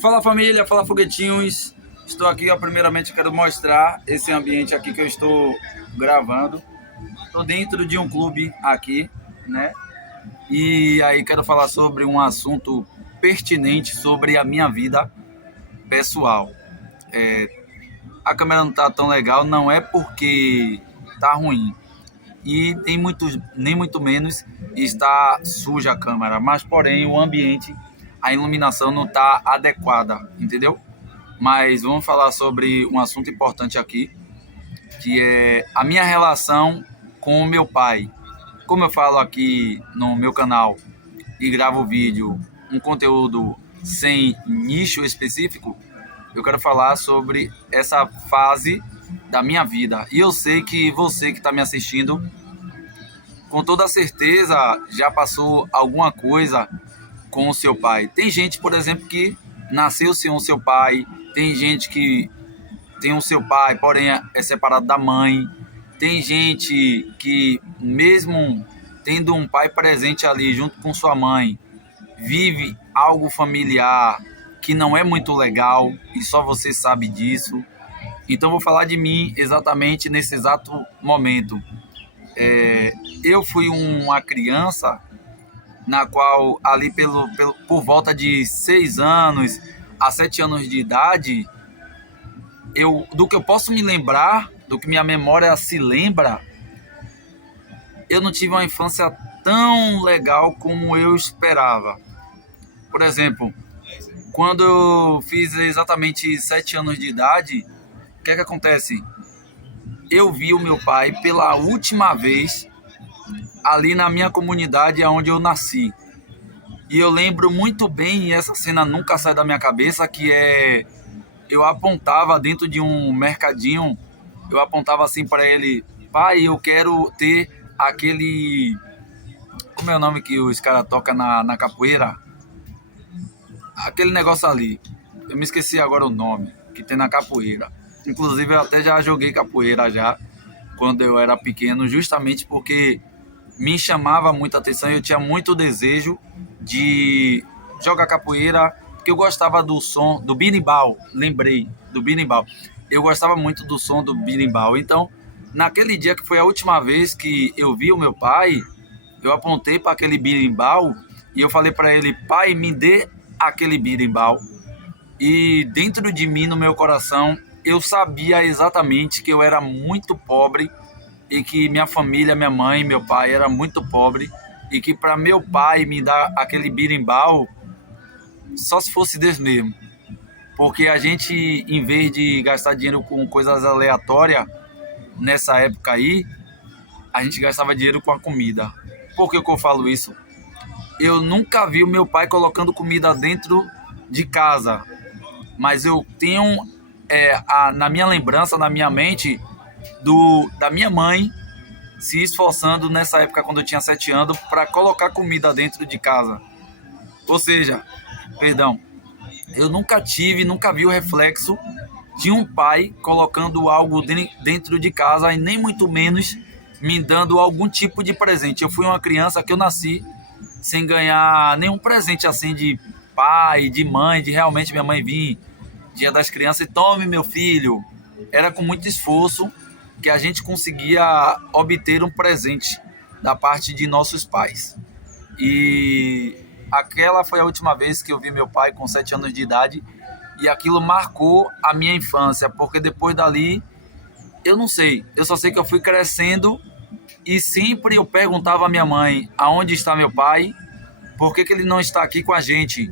Fala família, fala foguetinhos. Estou aqui, primeiramente quero mostrar esse ambiente aqui que eu estou gravando. Estou dentro de um clube aqui, né? E aí quero falar sobre um assunto pertinente sobre a minha vida pessoal. A câmera não tá tão legal, não é porque tá ruim. E nem muito menos está suja a câmera, mas porém o ambiente, a iluminação não está adequada, entendeu? Mas vamos falar sobre um assunto importante aqui, que é a minha relação com o meu pai. Como eu falo aqui no meu canal e gravo vídeo, um conteúdo sem nicho específico, eu quero falar sobre essa fase da minha vida. E eu sei que você que está me assistindo, com toda certeza, já passou alguma coisa com o seu pai. Tem gente, por exemplo, que nasceu sem o seu pai. Tem gente que tem o seu pai, porém é separado da mãe. Tem gente que, mesmo tendo um pai presente ali junto com sua mãe, vive algo familiar que não é muito legal e só você sabe disso. Então vou falar de mim exatamente nesse exato momento. Eu fui uma criança na qual ali por volta de 6 anos a 7 anos de idade, do que eu posso me lembrar, do que minha memória se lembra, eu não tive uma infância tão legal como eu esperava. Por exemplo, quando eu fiz exatamente 7 anos de idade, o que é que acontece? Eu vi o meu pai pela última vez ali na minha comunidade onde eu nasci. E eu lembro muito bem, e essa cena nunca sai da minha cabeça, que eu apontava dentro de um mercadinho, eu apontava assim para ele: pai, eu quero ter aquele... Como é o nome que os caras tocam na capoeira? Aquele negócio ali. Eu me esqueci agora o nome que tem na capoeira. Inclusive eu até já joguei capoeira já, quando eu era pequeno, justamente porque me chamava muita atenção e eu tinha muito desejo de jogar capoeira, porque eu gostava do som do berimbau. Lembrei do berimbau. Eu gostava muito do som do berimbau. Então, naquele dia que foi a última vez que eu vi o meu pai, eu apontei para aquele berimbau e eu falei para ele: pai, me dê aquele berimbau. E dentro de mim, no meu coração, eu sabia exatamente que eu era muito pobre e que minha família, minha mãe, meu pai era muito pobre e que para meu pai me dar aquele berimbau só se fosse Deus mesmo. Porque a gente, em vez de gastar dinheiro com coisas aleatórias nessa época aí, a gente gastava dinheiro com a comida. Por que eu falo isso? Eu nunca vi o meu pai colocando comida dentro de casa, mas eu tenho na minha lembrança, na minha mente, da minha mãe se esforçando nessa época, quando eu tinha 7 anos, para colocar comida dentro de casa. Ou seja, perdão, eu nunca vi o reflexo de um pai colocando algo dentro de casa e nem muito menos me dando algum tipo de presente. Eu fui uma criança que eu nasci sem ganhar nenhum presente assim de pai, de mãe, de realmente minha mãe vir Dia das Crianças e tome meu filho. Era com muito esforço que a gente conseguia obter um presente da parte de nossos pais. E aquela foi a última vez que eu vi meu pai com 7 anos de idade e aquilo marcou a minha infância, porque depois dali, eu não sei, eu só sei que eu fui crescendo e sempre eu perguntava à minha mãe: aonde está meu pai? Por que ele não está aqui com a gente?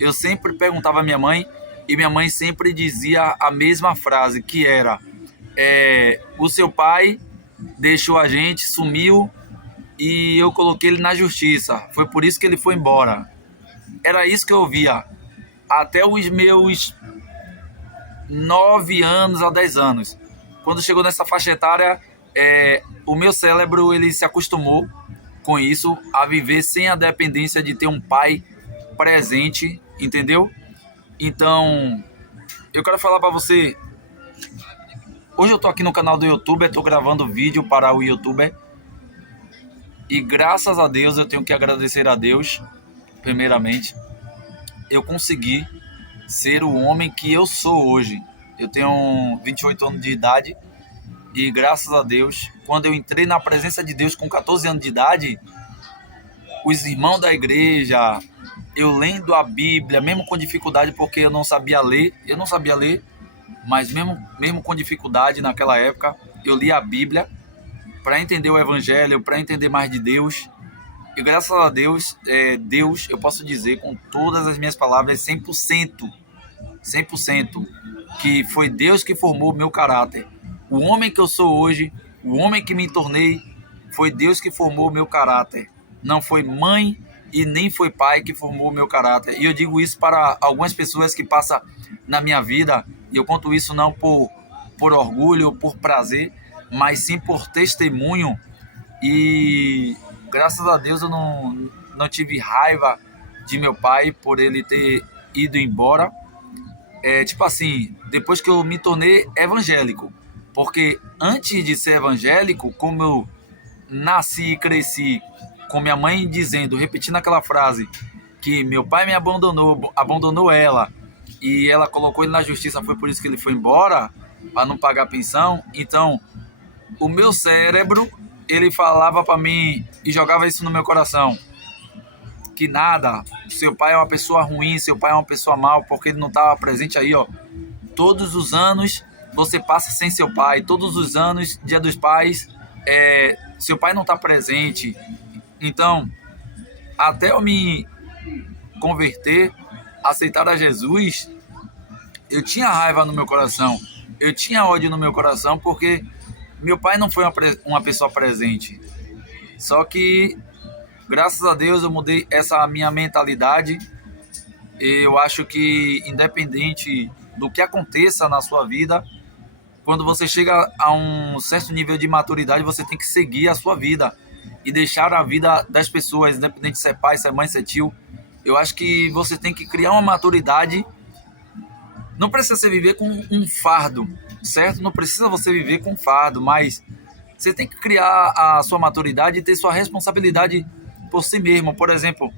Eu sempre perguntava à minha mãe e minha mãe sempre dizia a mesma frase, que era: o seu pai deixou a gente, sumiu e eu coloquei ele na justiça. Foi por isso que ele foi embora. Era isso que eu ouvia até os meus 9 anos a 10 anos. Quando chegou nessa faixa etária, o meu cérebro ele se acostumou com isso, a viver sem a dependência de ter um pai presente, entendeu? Então, eu quero falar para você. Hoje eu tô aqui no canal do YouTube, estou gravando vídeo para o YouTube. E graças a Deus, eu tenho que agradecer a Deus, primeiramente. Eu consegui ser o homem que eu sou hoje. Eu tenho 28 anos de idade e, graças a Deus, quando eu entrei na presença de Deus com 14 anos de idade, os irmãos da igreja, eu lendo a Bíblia, mesmo com dificuldade, porque eu não sabia ler, mas mesmo com dificuldade naquela época, eu li a Bíblia para entender o Evangelho, para entender mais de Deus. E graças a Deus, Deus, eu posso dizer com todas as minhas palavras, 100%, que foi Deus que formou o meu caráter. O homem que eu sou hoje, o homem que me tornei, foi Deus que formou o meu caráter. Não foi mãe e nem foi pai que formou o meu caráter. E eu digo isso para algumas pessoas que passam na minha vida, e eu conto isso não por orgulho, por prazer, mas sim por testemunho. E graças a Deus eu não tive raiva de meu pai por ele ter ido embora. Tipo assim, depois que eu me tornei evangélico. Porque antes de ser evangélico, como eu nasci e cresci com minha mãe dizendo, repetindo aquela frase, que meu pai me abandonou ela, e ela colocou ele na justiça, foi por isso que ele foi embora, para não pagar pensão. Então, o meu cérebro, ele falava para mim e jogava isso no meu coração, que nada, seu pai é uma pessoa ruim, seu pai é uma pessoa mal, porque ele não estava presente aí, ó. Todos os anos você passa sem seu pai, todos os anos, Dia dos Pais, seu pai não está presente. Então, até eu me converter, aceitar a Jesus, eu tinha raiva no meu coração, eu tinha ódio no meu coração, porque meu pai não foi uma pessoa presente. Só que, graças a Deus, eu mudei essa minha mentalidade. Eu acho que, independente do que aconteça na sua vida, quando você chega a um certo nível de maturidade, você tem que seguir a sua vida e deixar a vida das pessoas, independente se é pai, se é mãe, se é tio. Eu acho que você tem que criar uma maturidade. Não precisa você viver com um fardo, certo? Não precisa você viver com um fardo, mas você tem que criar a sua maturidade e ter sua responsabilidade por si mesmo. Por exemplo,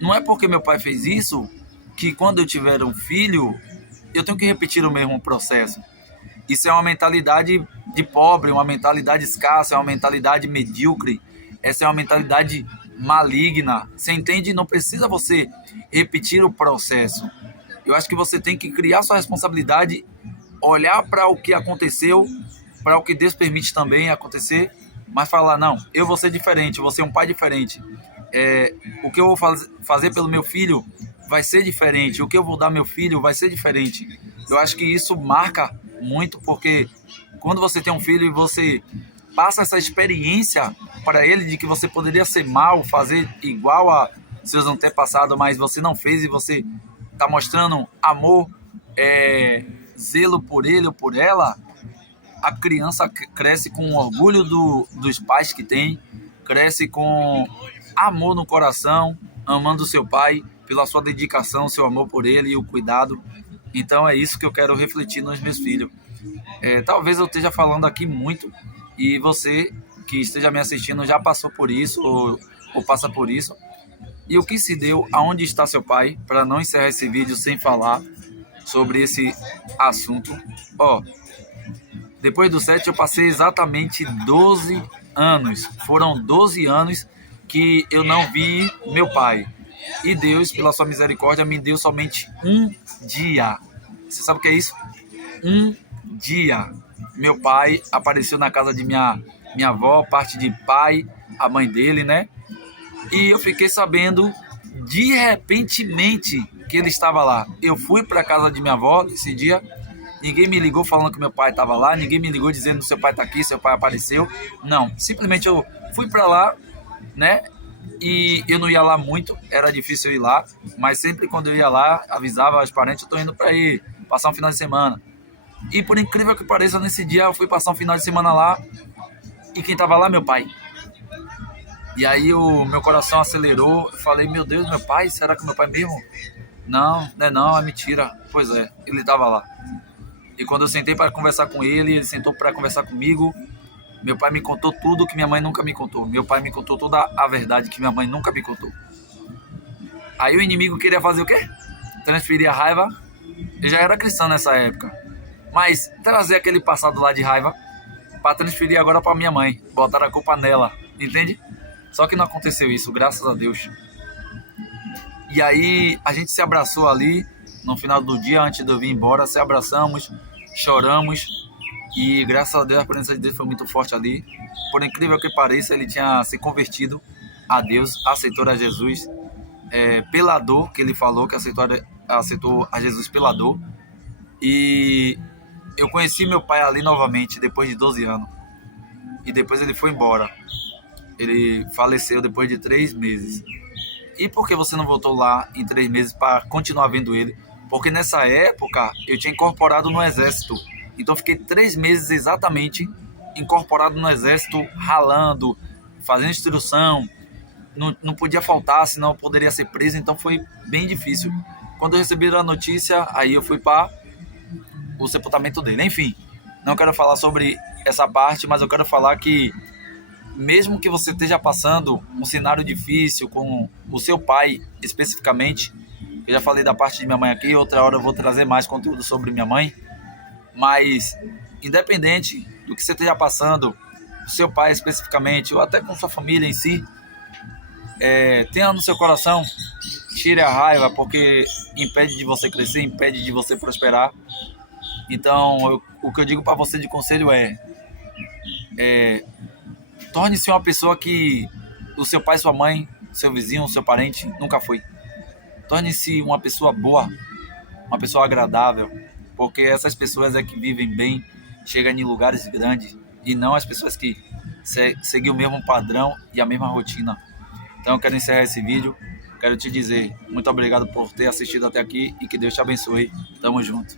não é porque meu pai fez isso que quando eu tiver um filho, eu tenho que repetir o mesmo processo. Isso é uma mentalidade de pobre, uma mentalidade escassa, é uma mentalidade medíocre. Essa é uma mentalidade maligna. Você entende? Não precisa você repetir o processo. Eu acho que você tem que criar sua responsabilidade, olhar para o que aconteceu, para o que Deus permite também acontecer, mas falar, não, eu vou ser diferente, eu vou ser um pai diferente. O que eu vou fazer pelo meu filho vai ser diferente, o que eu vou dar ao meu filho vai ser diferente. Eu acho que isso marca muito, porque quando você tem um filho e você passa essa experiência para ele de que você poderia ser mal, fazer igual a seus antepassados, mas você não fez e você está mostrando amor, zelo por ele ou por ela, a criança cresce com orgulho dos pais que tem, cresce com amor no coração, amando seu pai pela sua dedicação, seu amor por ele e o cuidado. Então é isso que eu quero refletir nos meus filhos. Talvez eu esteja falando aqui muito e você que esteja me assistindo já passou por isso ou passa por isso. E o que se deu, aonde está seu pai, para não encerrar esse vídeo sem falar sobre esse assunto. Depois do 7 eu passei exatamente 12 anos. Foram 12 anos que eu não vi meu pai. E Deus, pela sua misericórdia, me deu somente um dia. Você sabe o que é isso? Um dia. Meu pai apareceu na casa de minha avó, parte de pai, a mãe dele, né? E eu fiquei sabendo de repentemente que ele estava lá. Eu fui para a casa de minha avó esse dia. Ninguém me ligou falando que meu pai estava lá. Ninguém me ligou dizendo que seu pai está aqui, seu pai apareceu. Não, simplesmente eu fui para lá, né? E eu não ia lá muito, era difícil eu ir lá, mas sempre quando eu ia lá, avisava aos parentes, eu tô indo para ir passar um final de semana. E por incrível que pareça, nesse dia eu fui passar um final de semana lá, e quem tava lá? Meu pai. E aí o meu coração acelerou, eu falei, meu Deus, meu pai? Será que meu pai mesmo? Não, não, é mentira. Pois é, ele tava lá. E quando eu sentei para conversar com ele, ele sentou para conversar comigo. Meu pai me contou tudo que minha mãe nunca me contou. Meu pai me contou toda a verdade que minha mãe nunca me contou. Aí o inimigo queria fazer o quê? transferir a raiva. Eu já era cristão nessa época, mas trazer aquele passado lá de raiva para transferir agora para minha mãe, botar a culpa nela, entende? Só que não aconteceu isso, graças a Deus. E aí a gente se abraçou ali no final do dia, antes de eu vir embora, se abraçamos, choramos e graças a Deus a presença de Deus foi muito forte ali. Por incrível que pareça, ele tinha se convertido a Deus, aceitou a Jesus pela dor, que ele falou que aceitou a Jesus pela dor. E eu conheci meu pai ali novamente depois de 12 anos. E depois ele foi embora. Ele faleceu depois de 3 meses. E por que você não voltou lá em 3 meses para continuar vendo ele? Porque nessa época eu tinha incorporado no exército. Então fiquei 3 meses exatamente incorporado no exército, ralando, fazendo instrução. Não podia faltar, senão eu poderia ser preso. Então foi bem difícil. Quando eu recebi a notícia, aí eu fui para o sepultamento dele. Enfim, não quero falar sobre essa parte, mas eu quero falar que mesmo que você esteja passando um cenário difícil com o seu pai especificamente, eu já falei da parte de minha mãe aqui, outra hora eu vou trazer mais conteúdo sobre minha mãe, mas independente do que você esteja passando, o seu pai especificamente, ou até com sua família em si, tenha no seu coração, tire a raiva, porque impede de você crescer, impede de você prosperar. Então, o que eu digo para você de conselho torne-se uma pessoa que o seu pai, sua mãe, seu vizinho, seu parente nunca foi. Torne-se uma pessoa boa, uma pessoa agradável, porque essas pessoas é que vivem bem, chegam em lugares grandes, e não as pessoas que seguem o mesmo padrão e a mesma rotina. Então eu quero encerrar esse vídeo, quero te dizer muito obrigado por ter assistido até aqui e que Deus te abençoe. Tamo junto.